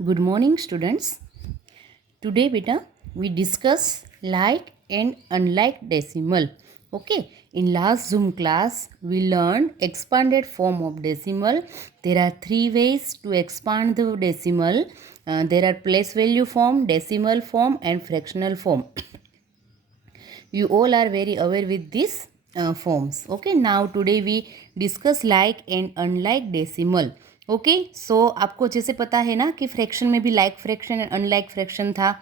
Good morning, students. Today, beta, we discuss like and unlike decimal. Okay. In last Zoom class, we learned expanded form of decimal. There are three ways to expand the decimal. There are place value form, decimal form, and fractional form. You all are very aware with these forms. Okay. Now today we discuss like and unlike decimal. Okay so आपको जैसे पता है ना कि fraction में भी like fraction and unlike fraction था।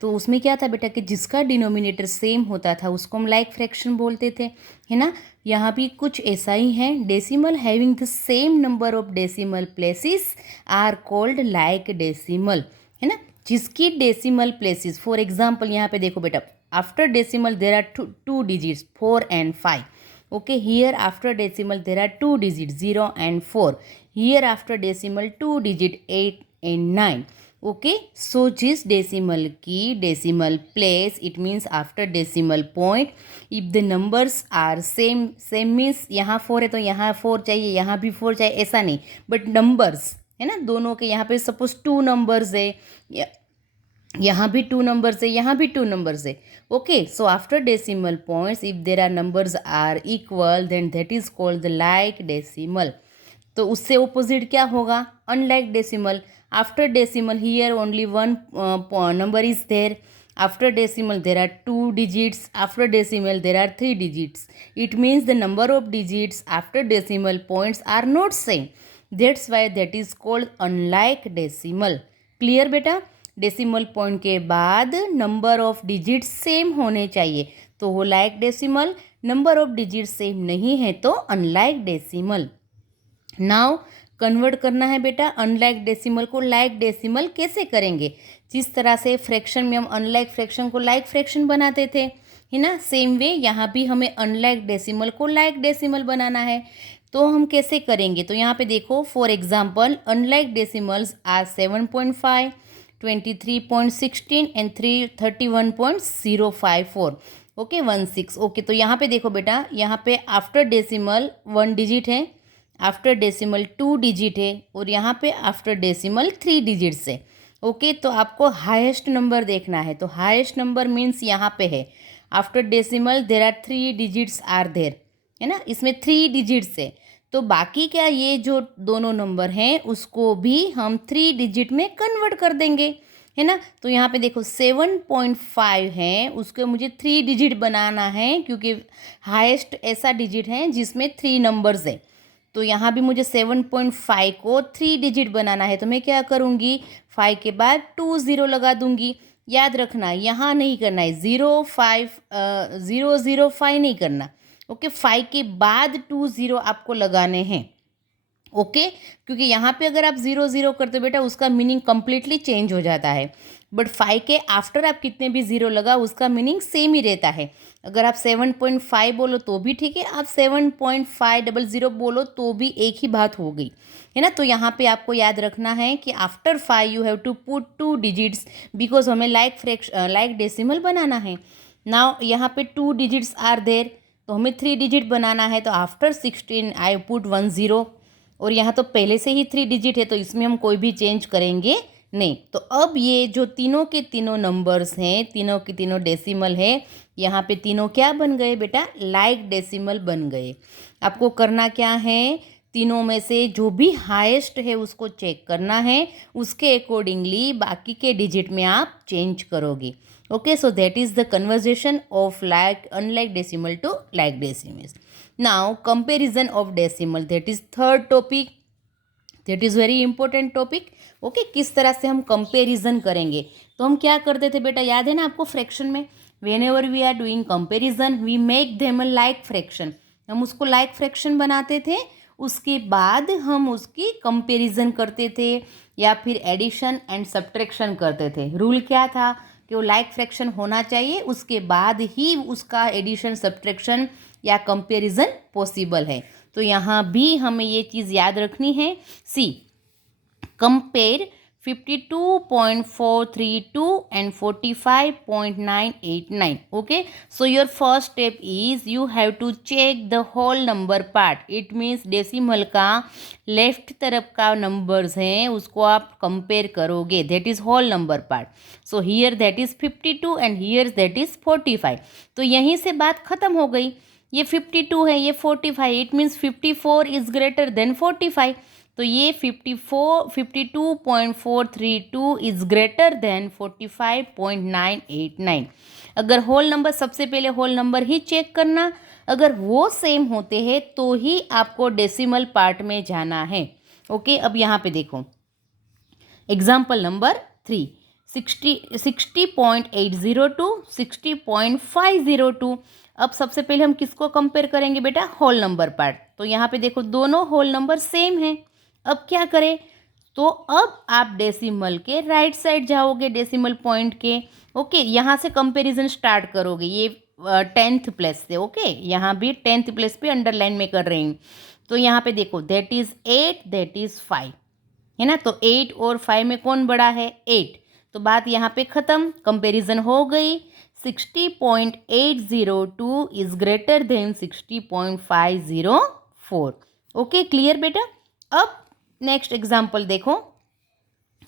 तो उसमें क्या था बेटा कि जिसका डिनोमिनेटर सेम होता था उसको हम लाइक फ्रैक्शन बोलते थे, है ना। यहाँ भी कुछ ऐसा ही है। Decimal having the same number of decimal places are called like decimal, है ना। जिसकी डेसिमल प्लेसेस, फॉर एग्जाम्पल यहाँ पे देखो बेटा, after decimal there are two digits 4 and 5. Okay, here after decimal there are two digits 0 and 4. Here after decimal 2 digit 8 and 9. Okay, so जिस decimal की decimal place, it means after decimal point, if the numbers are same means यहाँ 4 है तो यहाँ 4 चाहिए, यहाँ भी 4 चाहिए, ऐसा नहीं, बट numbers है ना दोनों के। यहाँ पे सपोज 2 numbers है, यहाँ भी 2 numbers है, यहाँ भी 2 numbers है। Okay so after decimal points if there are numbers are equal then that is called the like decimal. तो उससे ओपोजिट क्या होगा? Unlike decimal. After decimal here only one number is there. After decimal there are 2 digits. After decimal there are 3 digits. It means the number of digits after decimal points are not same, that's why that is called unlike decimal. Clear बेटा? Decimal point के बाद number of digit same होने चाहिए तो वो like decimal, number of digit same नहीं है तो अनलाइक डेसिमल। नाउ कन्वर्ट करना है बेटा अनलाइक डेसिमल को लाइक डेसिमल। कैसे करेंगे? जिस तरह से फ्रैक्शन में हम अनलाइक फ्रैक्शन को लाइक फ्रैक्शन बनाते थे, है ना, सेम वे यहाँ भी हमें अनलाइक डेसिमल को लाइक डेसिमल बनाना है। तो हम कैसे करेंगे? तो यहाँ पे देखो, for example unlike decimals are 7.5, 23.16 and 31.054। Okay 16। Okay तो यहाँ पे देखो बेटा, यहाँ पे आफ्टर डेसिमल 1 डिजिट है, आफ्टर डेसिमल 2 डिजिट है और यहाँ पे आफ्टर डेसिमल 3 डिजिट्स है। ओके तो आपको हाईएस्ट नंबर देखना है। तो हाईएस्ट नंबर मीन्स यहाँ पे है after decimal there are 3 digits are there, है ना, इसमें 3 डिजिट्स है। तो बाकी क्या ये जो दोनों नंबर हैं उसको भी हम 3 डिजिट में कन्वर्ट कर देंगे, है ना। तो यहाँ पे देखो 7.5 है, उसको मुझे 3 डिजिट बनाना है क्योंकि हाईएस्ट ऐसा डिजिट है जिसमें 3 नंबर्स है। तो यहाँ भी मुझे 7.5 को 3 डिजिट बनाना है तो मैं क्या करूँगी, 5 के बाद 2 0 लगा दूँगी। याद रखना यहाँ नहीं करना है 0.5 नहीं करना। ओके 5 के बाद 2 0 आपको लगाने हैं। ओके क्योंकि यहाँ पे अगर आप 0 0 करते हो बेटा उसका मीनिंग कम्प्लीटली चेंज हो जाता है, बट 5 के आफ्टर आप कितने भी 0 लगा उसका मीनिंग सेम ही रहता है। अगर आप 7.5 बोलो तो भी ठीक है, आप 7.500 बोलो तो भी एक ही बात हो गई, है ना। तो यहाँ पे आपको याद रखना है कि after 5 you have to put 2 digits because हमें लाइक डेसिमल बनाना है। नाउ यहाँ पे 2 डिजिट्स आर देयर तो हमें 3 डिजिट बनाना है। तो आफ्टर 16 आई पुट 1 0 और यहाँ तो पहले से ही 3 डिजिट है तो इसमें हम कोई भी चेंज करेंगे नहीं। तो अब ये जो तीनों के तीनों नंबर्स हैं, तीनों के तीनों डेसिमल है, यहाँ पे तीनों क्या बन गए बेटा? लाइक डेसिमल बन गए। आपको करना क्या है, तीनों में से जो भी हाईएस्ट है उसको चेक करना है, उसके अकॉर्डिंगली बाकी के डिजिट में आप चेंज करोगे। Okay, so that is the conversion of like unlike decimal to like decimals. Now comparison of decimal, that is third topic, that is very important topic. Okay, किस तरह से हम कंपेरिजन करेंगे? तो हम क्या करते थे बेटा, याद है ना आपको फ्रैक्शन में, whenever we are doing comparison we make them a like fraction, हम उसको like fraction बनाते थे, उसके बाद हम उसकी कंपेरिजन करते थे या फिर एडिशन एंड सब्ट्रैक्शन करते थे। रूल क्या था कि वो लाइक फ्रैक्शन होना चाहिए, उसके बाद ही उसका एडिशन सब्ट्रैक्शन या कंपैरिजन पॉसिबल है। तो यहाँ भी हमें ये चीज़ याद रखनी है। सी compare 52.432 and 45.989. Okay, so your first step is you have to check the whole number part. It means decimal का लेफ्ट तरफ का नंबर्स हैं उसको आप कंपेयर करोगे. That is whole number part. So here that is 52 and here that is 45. तो यहीं से बात खत्म हो गई. ये 52 है, ये 45. It means 54 is greater than 45. तो ये 52.432 इज ग्रेटर देन 45.989. अगर होल नंबर, सबसे पहले होल नंबर ही चेक करना. अगर वो सेम होते हैं तो ही आपको डेसिमल पार्ट में जाना है. ओके, अब यहाँ पे देखो एग्जाम्पल नंबर 3. 60.802, 60.502. अब सबसे पहले हम किसको कंपेयर करेंगे बेटा? Whole number part. तो यहाँ पे देखो दोनों होल नंबर सेम हैं. अब क्या करें? तो अब आप डेसिमल के राइट साइड जाओगे, डेसिमल पॉइंट के. ओके, यहाँ से कंपैरिजन स्टार्ट करोगे. ये 10th प्लेस से. ओके, यहाँ भी 10th प्लेस पे अंडरलाइन में कर रहे हैं. तो यहाँ पे देखो दैट इज 8, दैट इज 5, है ना. तो 8 और 5 में कौन बड़ा है? 8. तो बात यहाँ पे खत्म, कंपैरिजन हो गई. 60.802 is greater than 60.504. Okay, clear बेटा. अब नेक्स्ट एग्जाम्पल देखो.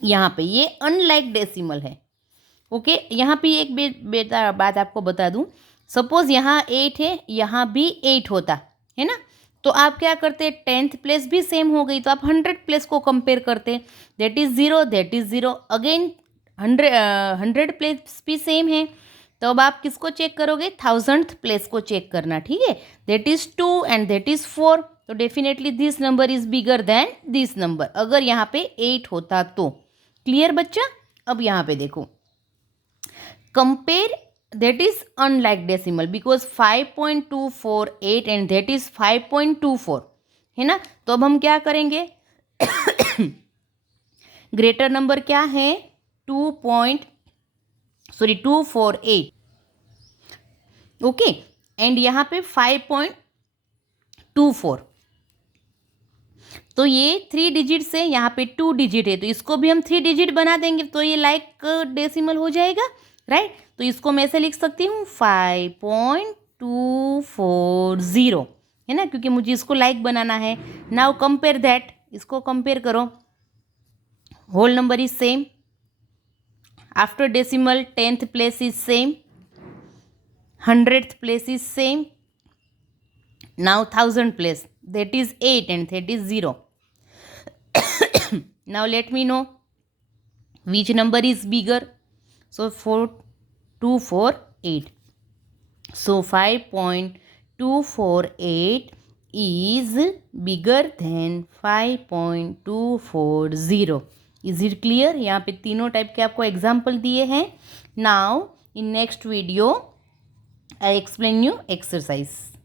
यहाँ पे ये अनलाइक डेसिमल है. ओके, यहाँ पे एक बेटा बात आपको बता दूँ. सपोज यहाँ 8 है, यहाँ भी 8 होता है ना. तो आप क्या करते? 10th प्लेस भी सेम हो गई तो आप 100 प्लेस को कंपेयर करते. That is 0, that is 0. Again 100 place भी सेम है. तो अब आप किसको चेक करोगे? 1000th प्लेस को चेक करना. ठीक है, that is 2 and that is 4. तो definitely this number is bigger than this number. अगर यहाँ पे 8 होता तो. क्लियर बच्चा. अब यहाँ पे देखो compare. That is unlike decimal because 5.248 and that is 5.24 है ना. तो अब हम क्या करेंगे? ग्रेटर नंबर क्या है? 248. ओके, एंड यहाँ पे 5.24. तो ये 3 डिजिट से, यहाँ पे 2 डिजिट है तो इसको भी हम 3 डिजिट बना देंगे तो ये लाइक डेसिमल हो जाएगा. राइट. तो इसको मैं ऐसे लिख सकती हूँ 5.240 है ना, क्योंकि मुझे इसको लाइक बनाना है. Now compare that. इसको कंपेयर करो. Whole number is same. After decimal 10th place is same. 100th place is same. Now 1000 place, that is 8 and that is 0. Now let me know which number is bigger. So 4248. So 5.248 is bigger than 5.240. Is it clear? यहाँ पे तीनों type के आपको example दिए हैं. Now in next video I explain you exercise.